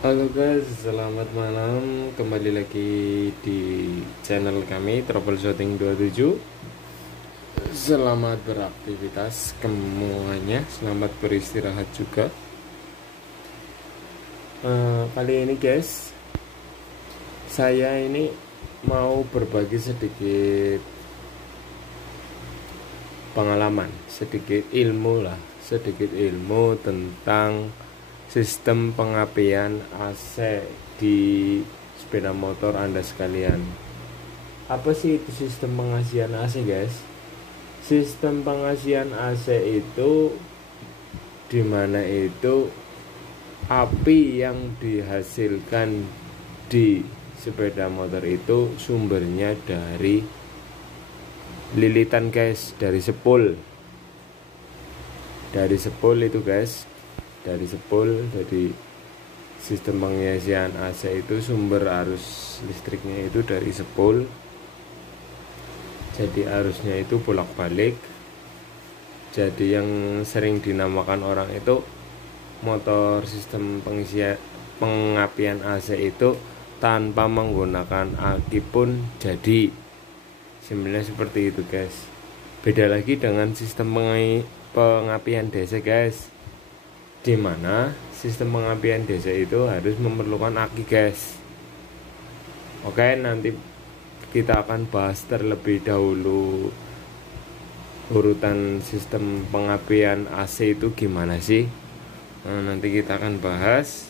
Halo guys, selamat malam. Kembali lagi di channel kami Troubleshooting 27. Selamat beraktivitas semuanya. Selamat beristirahat juga. Kali ini guys, saya ini mau berbagi sedikit pengalaman, sedikit ilmu tentang sistem pengapian AC di sepeda motor Anda sekalian. Apa sih itu sistem pengasihan AC, guys? Sistem pengasihan AC itu dimana itu api yang dihasilkan di sepeda motor itu sumbernya dari lilitan, guys, dari sepul itu, guys, dari sepul. Jadi sistem pengisian AC itu sumber arus listriknya itu dari sepul. Jadi arusnya itu bolak-balik. Jadi yang sering dinamakan orang itu motor sistem pengapian AC itu tanpa menggunakan aki pun jadi. Sebenarnya seperti itu, guys. Beda lagi dengan sistem pengapian DC, guys, dimana sistem pengapian DC itu harus memerlukan aki, guys. Oke, nanti kita akan bahas terlebih dahulu urutan sistem pengapian AC itu gimana sih. Nanti kita akan bahas.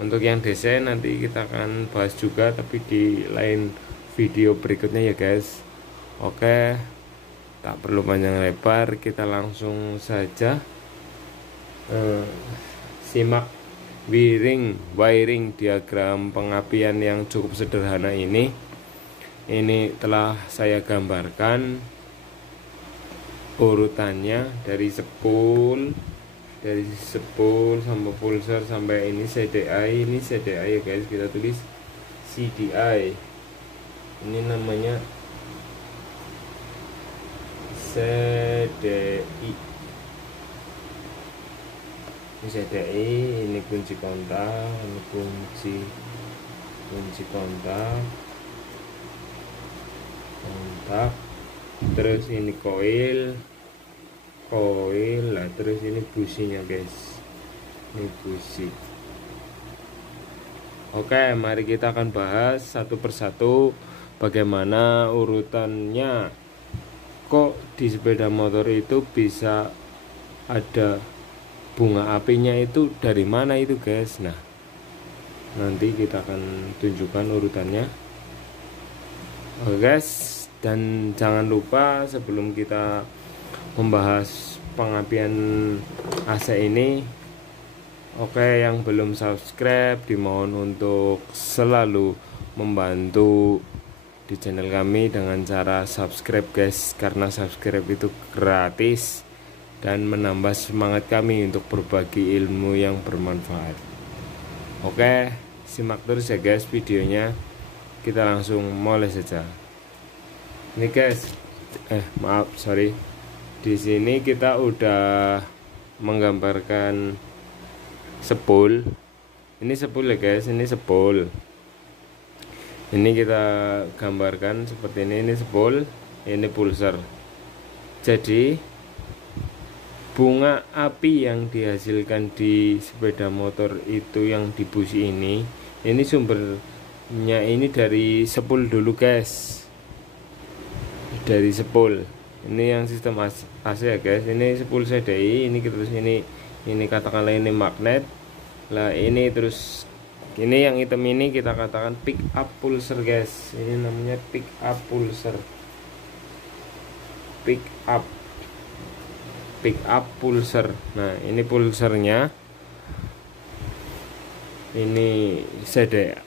Untuk yang DC nanti kita akan bahas juga, tapi di lain video berikutnya ya, guys. Oke, tak perlu panjang lebar, kita langsung saja simak wiring diagram pengapian yang cukup sederhana ini. Ini telah saya gambarkan urutannya dari sepul sampai pulsar sampai ini CDI. Ini CDI ya, guys, kita tulis CDI. Ini namanya CDI. Ini CDI, ini kunci kontak, ini kunci kontak, terus ini koil, lah, terus ini businya, guys, ini busi. Oke, mari kita akan bahas satu persatu bagaimana urutannya. Kok di sepeda motor itu bisa ada bunga apinya, itu dari mana itu, guys? Nah, nanti kita akan tunjukkan urutannya. Oke, guys, dan jangan lupa sebelum kita membahas pengapian AC ini, oke, yang belum subscribe dimohon untuk selalu membantu di channel kami dengan cara subscribe, guys, karena subscribe itu gratis dan menambah semangat kami untuk berbagi ilmu yang bermanfaat. Oke, simak terus ya, guys, videonya. Kita langsung mulai saja. Ini, guys, di sini kita udah menggambarkan sepul. Ini sepul ya, guys, ini sepul. Ini kita gambarkan seperti ini sepul, ini pulsar. Jadi bunga api yang dihasilkan di sepeda motor itu yang di busi ini sumbernya ini dari sepul dulu, guys. Dari sepul. Ini yang sistem AC ya, guys. Ini sepul CDI, ini terus ini katakanlah ini magnet. Lah ini terus ini yang hitam ini kita katakan pick up pulser, guys. Ini namanya pick up pulser. Pick up pulser. Nah, ini pulsernya. Ini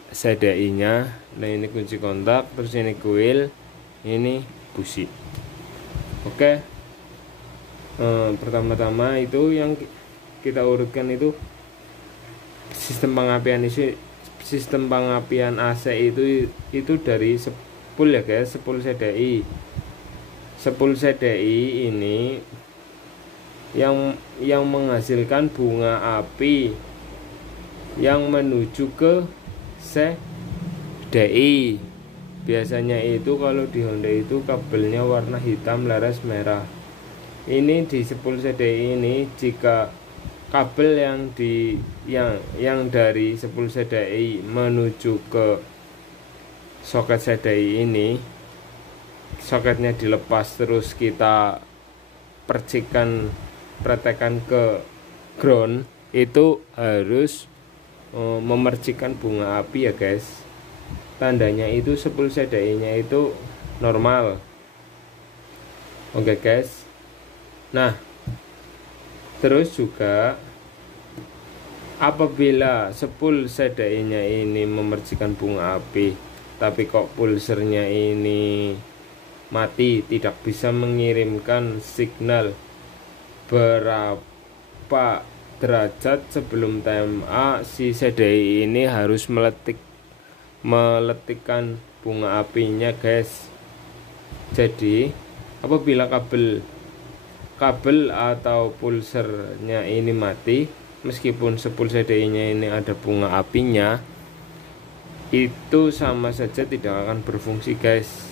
CDI-nya. Nah, ini kunci kontak, terus ini coil, ini busi. Oke. Pertama-tama itu yang kita urutkan itu sistem pengapian AC itu dari sepul ya, guys, sepul CDI. Sepul CDI ini yang menghasilkan bunga api yang menuju ke CDI. Biasanya itu kalau di Honda itu kabelnya warna hitam laras merah. Ini di spool CDI ini, jika kabel yang dari spool CDI menuju ke soket CDI ini, soketnya dilepas terus kita pretekan ke ground, itu harus memercikan bunga api ya guys. Tandanya itu spool CDI nya itu normal. Oke guys. Nah, terus juga apabila spool CDI nya ini memercikan bunga api, tapi kok pulsernya ini mati, tidak bisa mengirimkan signal berapa derajat sebelum TMA, si CDI ini harus meletikkan bunga apinya guys. Jadi apabila kabel atau pulsernya ini mati, meskipun spool CDI nya ini ada bunga apinya, itu sama saja tidak akan berfungsi guys.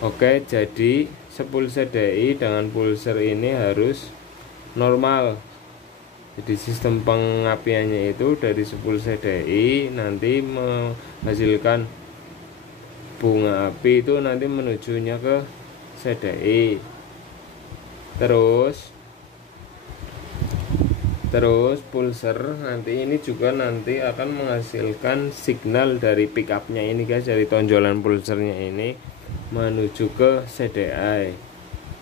Oke, jadi spool CDI dengan pulser ini harus normal. Jadi sistem pengapiannya itu dari spool CDI nanti menghasilkan bunga api, itu nanti menujunya ke CDI. Terus pulser nanti ini juga nanti akan menghasilkan signal dari pickupnya ini guys, dari tonjolan pulsernya ini menuju ke CDI.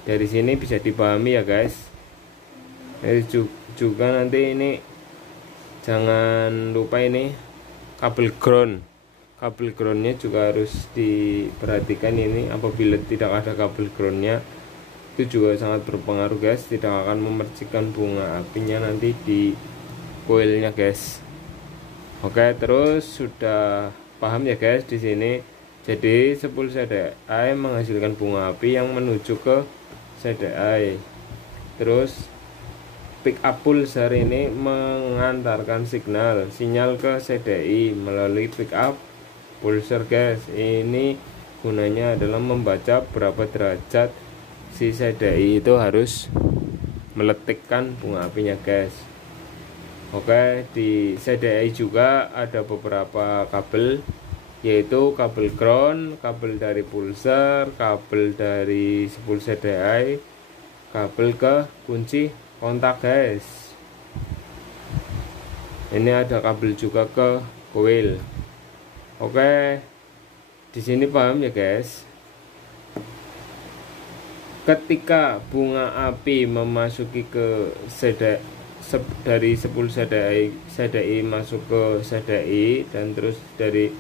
Dari sini bisa dipahami ya guys. Juga nanti ini jangan lupa ini kabel groundnya juga harus diperhatikan. Ini apabila tidak ada kabel groundnya, itu juga sangat berpengaruh guys, tidak akan memercikan bunga apinya nanti di coilnya guys. Oke, terus sudah paham ya guys di sini. Jadi spool CDI menghasilkan bunga api yang menuju ke CDI. Terus pick up pulser ini mengantarkan sinyal ke CDI melalui pick up pulser guys. Ini gunanya adalah membaca berapa derajat si CDI itu harus meletikkan bunga apinya guys. Oke, di CDI juga ada beberapa kabel, yaitu kabel ground, kabel dari pulser, kabel dari spool CDI, kabel ke kunci kontak guys. Ini ada kabel juga ke coil. Oke, di sini paham ya guys. Ketika bunga api memasuki ke dari spool CDI masuk ke CDI, dan terus dari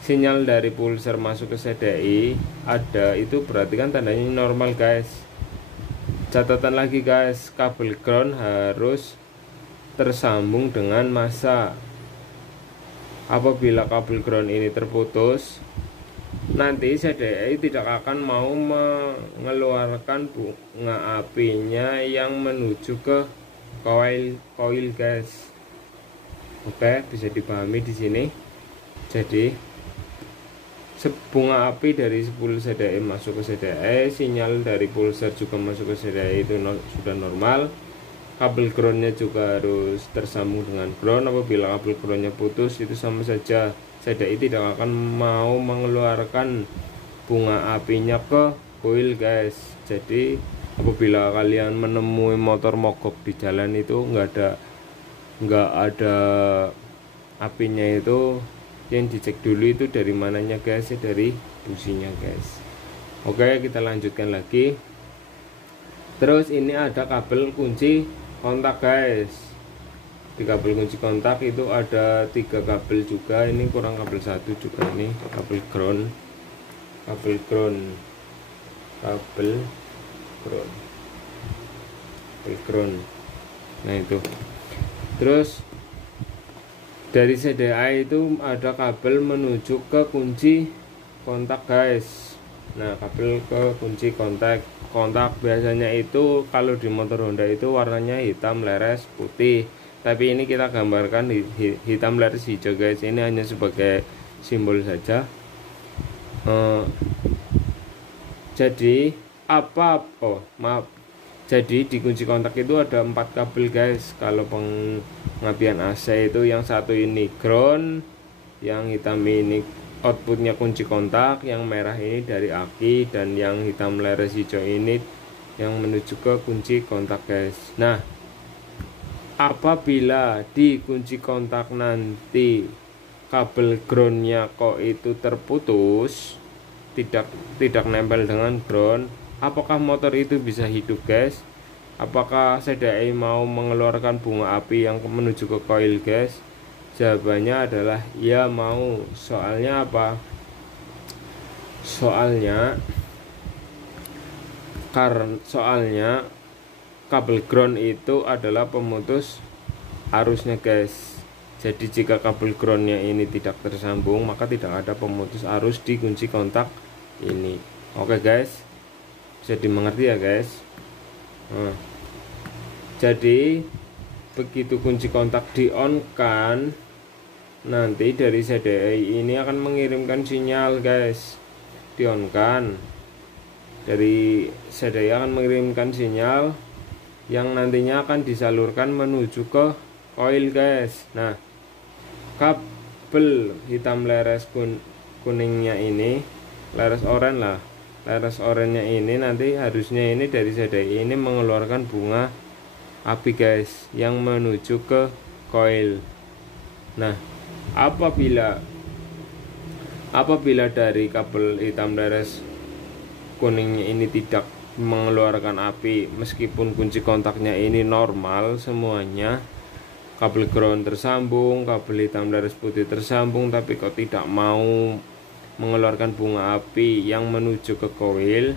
sinyal dari pulser masuk ke CDI ada, itu berarti kan tandanya normal guys. Catatan lagi guys, kabel ground harus tersambung dengan massa. Apabila kabel ground ini terputus, nanti CDI tidak akan mau mengeluarkan bunga apinya yang menuju ke coil guys. Oke, bisa dipahami di sini. Jadi bunga api dari spool CDI masuk ke CDI, sinyal dari pulser juga masuk ke CDI, itu sudah normal. Kabel groundnya juga harus tersambung dengan ground. Apabila kabel groundnya putus, itu sama saja CDI tidak akan mau mengeluarkan bunga apinya ke coil guys. Jadi apabila kalian menemui motor mogok di jalan itu nggak ada apinya, itu yang dicek dulu itu dari mananya guys, dari businya guys. Oke, kita lanjutkan lagi. Terus ini ada kabel kunci kontak guys. Di kabel kunci kontak itu ada 3 kabel juga, ini kurang kabel 1 juga, ini kabel ground. Nah itu. Terus dari CDI itu ada kabel menuju ke kunci kontak guys. Nah, kabel ke kunci kontak biasanya itu kalau di motor Honda itu warnanya hitam leres putih, tapi ini kita gambarkan hitam laris hijau guys, ini hanya sebagai simbol saja. Jadi jadi di kunci kontak itu ada 4 kabel guys. Kalau pengapian AC itu yang satu ini ground, yang hitam ini outputnya kunci kontak, yang merah ini dari aki, dan yang hitam laris hijau ini yang menuju ke kunci kontak guys. Nah, apabila di kunci kontak nanti kabel groundnya kok itu terputus, tidak nempel dengan ground, apakah motor itu bisa hidup guys? Apakah CDI mau mengeluarkan bunga api yang menuju ke koil guys? Jawabannya adalah ya mau. Soalnya apa? Soalnya kabel ground itu adalah pemutus arusnya guys. Jadi jika kabel groundnya ini tidak tersambung, maka tidak ada pemutus arus di kunci kontak ini. Oke guys, bisa dimengerti ya guys. Jadi begitu kunci kontak di on kan, nanti dari CDI ini akan mengirimkan sinyal guys. Di on kan, dari CDI akan mengirimkan sinyal yang nantinya akan disalurkan menuju ke koil guys. Nah, kabel hitam laras kuningnya ini, laras oranye ini nanti harusnya ini dari CDI ini mengeluarkan bunga api guys yang menuju ke koil. Nah, apabila dari kabel hitam laras kuningnya ini tidak mengeluarkan api, meskipun kunci kontaknya ini normal semuanya, kabel ground tersambung, kabel hitam laras putih tersambung, tapi kok tidak mau mengeluarkan bunga api yang menuju ke koil,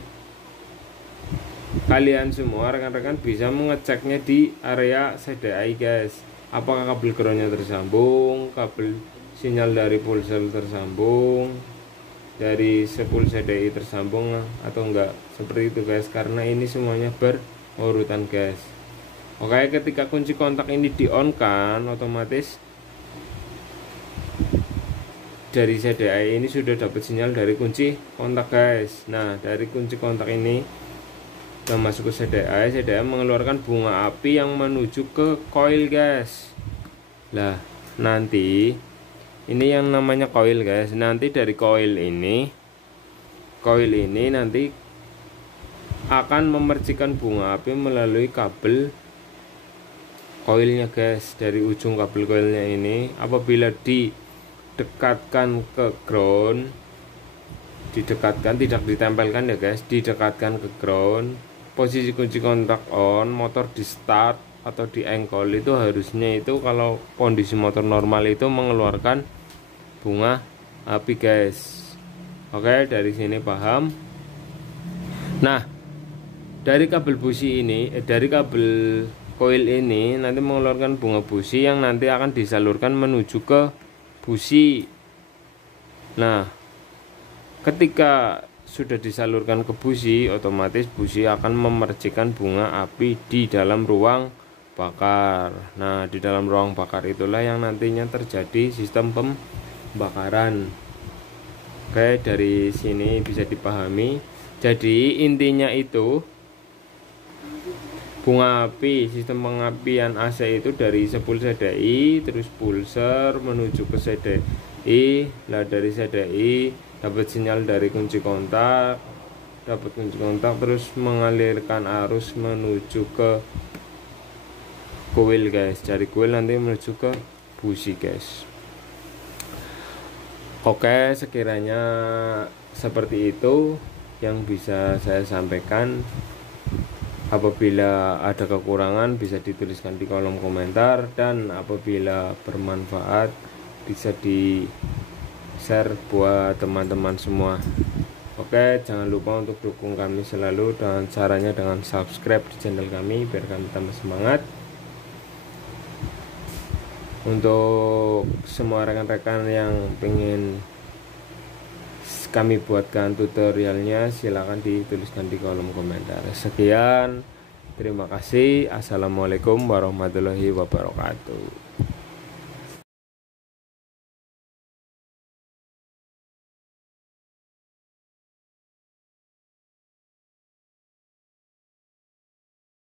kalian semua rekan-rekan bisa mengeceknya di area CDI guys. Apakah kabel groundnya tersambung, kabel sinyal dari pulsel tersambung, dari sepul CDI tersambung atau enggak, seperti itu guys, karena ini semuanya berurutan guys. Oke, ketika kunci kontak ini di on kan, otomatis dari CDI ini sudah dapat sinyal dari kunci kontak guys. Nah, dari kunci kontak ini yang masuk ke CDI mengeluarkan bunga api yang menuju ke koil guys. Lah, nanti ini yang namanya koil guys. Nanti dari koil ini nanti akan memercikan bunga api melalui kabel koilnya guys. Dari ujung kabel koilnya ini, apabila didekatkan ke ground, tidak ditempelkan ya guys, didekatkan ke ground, posisi kunci kontak on, motor di start atau di engkol itu harusnya itu kalau kondisi motor normal itu mengeluarkan bunga api guys. Oke, dari sini paham. Nah, dari kabel busi ini, dari kabel koil ini nanti mengeluarkan bunga busi yang nanti akan disalurkan menuju ke busi. Nah, ketika sudah disalurkan ke busi, otomatis busi akan memercikan bunga api di dalam ruang bakar. Nah, di dalam ruang bakar itulah yang nantinya terjadi sistem pembakaran. Oke, dari sini bisa dipahami. Jadi intinya itu bunga api, sistem pengapian AC itu dari sepul CDI terus pulser menuju ke CDI. Nah, dari CDI dapat sinyal dari kunci kontak, terus mengalirkan arus menuju ke koil guys. Dari koil nanti menuju ke busi guys. Oke, sekiranya seperti itu yang bisa saya sampaikan. Apabila ada kekurangan bisa dituliskan di kolom komentar, dan apabila bermanfaat bisa di share buat teman-teman semua. Oke, jangan lupa untuk dukung kami selalu, dan caranya dengan subscribe di channel kami biar kami tambah semangat. Untuk semua rekan-rekan yang pengen kami buatkan tutorialnya, silahkan dituliskan di kolom komentar. Sekian, Terima kasih. Assalamualaikum warahmatullahi wabarakatuh.